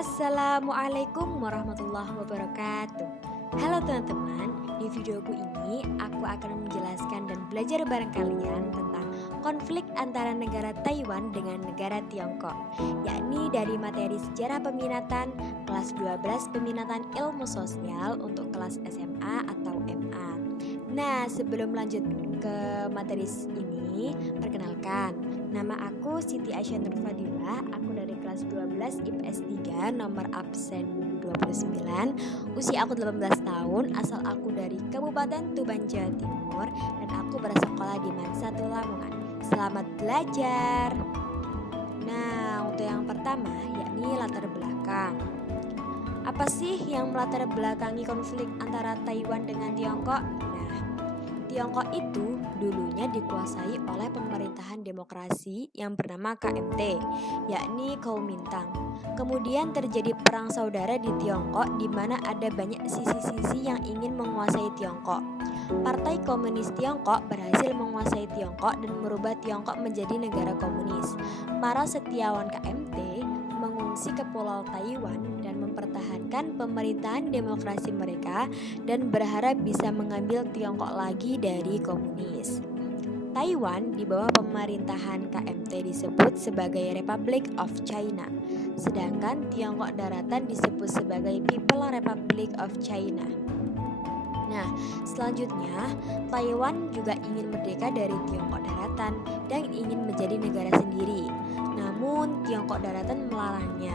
Assalamualaikum warahmatullahi wabarakatuh. Halo teman-teman, di videoku ini aku akan menjelaskan dan belajar bareng kalian tentang konflik antara negara Taiwan dengan negara Tiongkok, yakni dari materi sejarah peminatan kelas 12 peminatan ilmu sosial untuk kelas SMA atau MA. Nah, sebelum lanjut ke materi ini, perkenalkan, nama aku Siti Aisyah Nur Fadilah, aku dari kelas 12 IPS 3 nomor absen 29, usia aku 18 tahun, asal aku dari Kabupaten Tuban, Jawa Timur, dan aku bersekolah di Mansatul Lamongan. Selamat belajar. Nah, untuk yang pertama yakni latar belakang. Apa sih yang melatar belakangi konflik antara Taiwan dengan Tiongkok? Tiongkok itu dulunya dikuasai oleh pemerintahan demokrasi yang bernama KMT, yakni Kuomintang. Kemudian terjadi perang saudara di Tiongkok di mana ada banyak sisi-sisi yang ingin menguasai Tiongkok. Partai Komunis Tiongkok berhasil menguasai Tiongkok dan merubah Tiongkok menjadi negara komunis. Para setiawan KMT mengungsi ke Pulau Taiwan dan mempertahankan pemerintahan demokrasi mereka dan berharap bisa mengambil Tiongkok lagi dari komunis. Taiwan di bawah pemerintahan KMT disebut sebagai Republic of China, sedangkan Tiongkok daratan disebut sebagai People Republic of China. Nah, selanjutnya Taiwan juga ingin merdeka dari Tiongkok daratan dan ingin menjadi negara sendiri. Namun Tiongkok daratan melarangnya.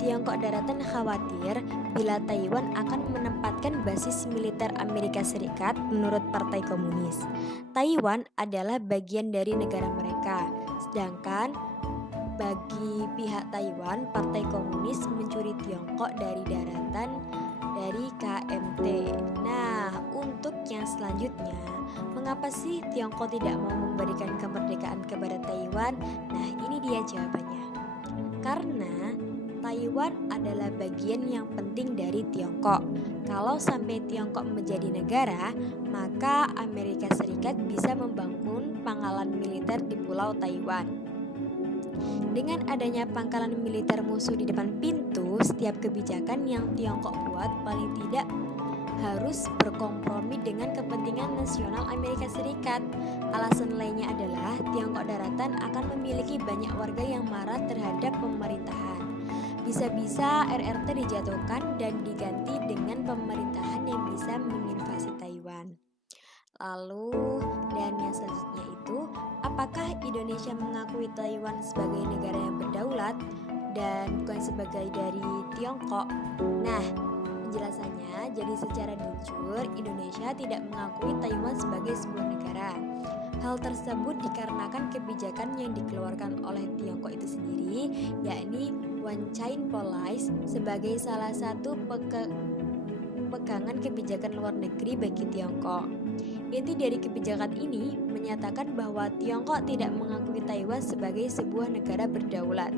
Tiongkok daratan khawatir bila Taiwan akan menempatkan basis militer Amerika Serikat menurut Partai Komunis. Taiwan adalah bagian dari negara mereka, sedangkan bagi pihak Taiwan, Partai Komunis mencuri Tiongkok dari daratan dari KMT. Nah, untuk yang selanjutnya, mengapa sih Tiongkok tidak mau memberikan kemerdekaan kepada Taiwan? Nah, ini dia jawabannya. Karena Taiwan adalah bagian yang penting dari Tiongkok. Kalau sampai Tiongkok menjadi negara, maka Amerika Serikat bisa membangun pangkalan militer di Pulau Taiwan. Dengan adanya pangkalan militer musuh di depan pintu, setiap kebijakan yang Tiongkok buat paling tidak harus berkompromi dengan kepentingan nasional Amerika Serikat. Alasan lainnya adalah Tiongkok daratan akan memiliki banyak warga yang marah terhadap pemerintahan. Bisa-bisa RRT dijatuhkan dan diganti dengan pemerintahan yang bisa menginvasi Taiwan. Lalu, dan yang selanjutnya itu, apakah Indonesia mengakui Taiwan sebagai negara yang berdaulat dan bukan sebagai dari Tiongkok? Nah, penjelasannya, jadi secara jujur Indonesia tidak mengakui Taiwan sebagai sebuah negara. Hal tersebut dikarenakan kebijakan yang dikeluarkan oleh Tiongkok itu sendiri, yakni One China Policy sebagai salah satu pegangan kebijakan luar negeri bagi Tiongkok. Inti dari kebijakan ini menyatakan bahwa Tiongkok tidak mengakui Taiwan sebagai sebuah negara berdaulat.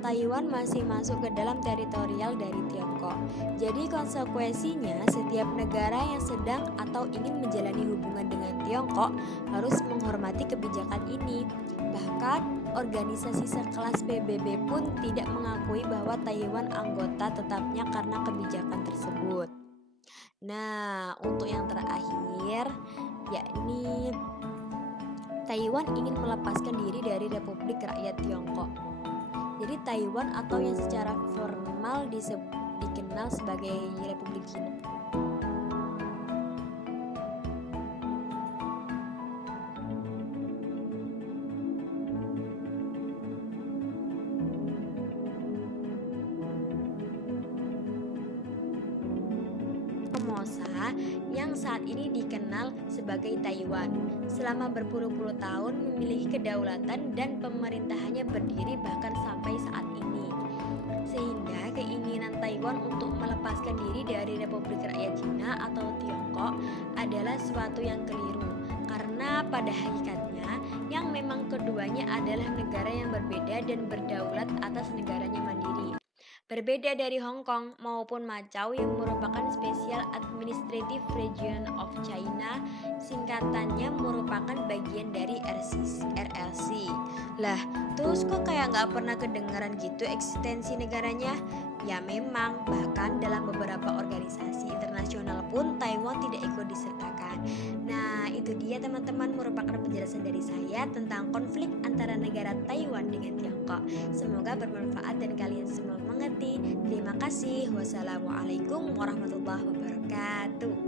Taiwan masih masuk ke dalam teritorial dari Tiongkok. Jadi konsekuensinya setiap negara yang sedang atau ingin menjalani hubungan dengan Tiongkok harus menghormati kebijakan ini. Bahkan organisasi sekelas PBB pun tidak mengakui bahwa Taiwan anggota tetapnya karena kebijakan tersebut. Nah, untuk yang terakhir, yakni Taiwan ingin melepaskan diri dari Republik Rakyat Tiongkok. Jadi Taiwan atau yang secara formal dikenal sebagai Republik China. Formosa yang saat ini dikenal sebagai Taiwan selama berpuluh-puluh tahun memiliki kedaulatan dan pemerintahannya berdiri bahkan sampai saat ini. Sehingga keinginan Taiwan untuk melepaskan diri dari Republik Rakyat Cina atau Tiongkok adalah suatu yang keliru. Karena pada hakikatnya yang memang keduanya adalah negara yang berbeda dan berdaulat atas negaranya mandiri. Berbeda dari Hong Kong maupun Macau yang merupakan Special Administrative Region of China, singkatannya merupakan bagian dari RLC. Lah, terus kok kayak nggak pernah kedengaran gitu eksistensi negaranya? Ya memang, bahkan dalam beberapa organisasi internasional pun Taiwan tidak ikut disertakan. Nah, itu dia teman-teman, merupakan penjelasan dari saya tentang konflik antara negara Taiwan dengan Tiongkok. Semoga bermanfaat dan kalian semua mengerti. Terima kasih. Wassalamualaikum warahmatullahi wabarakatuh.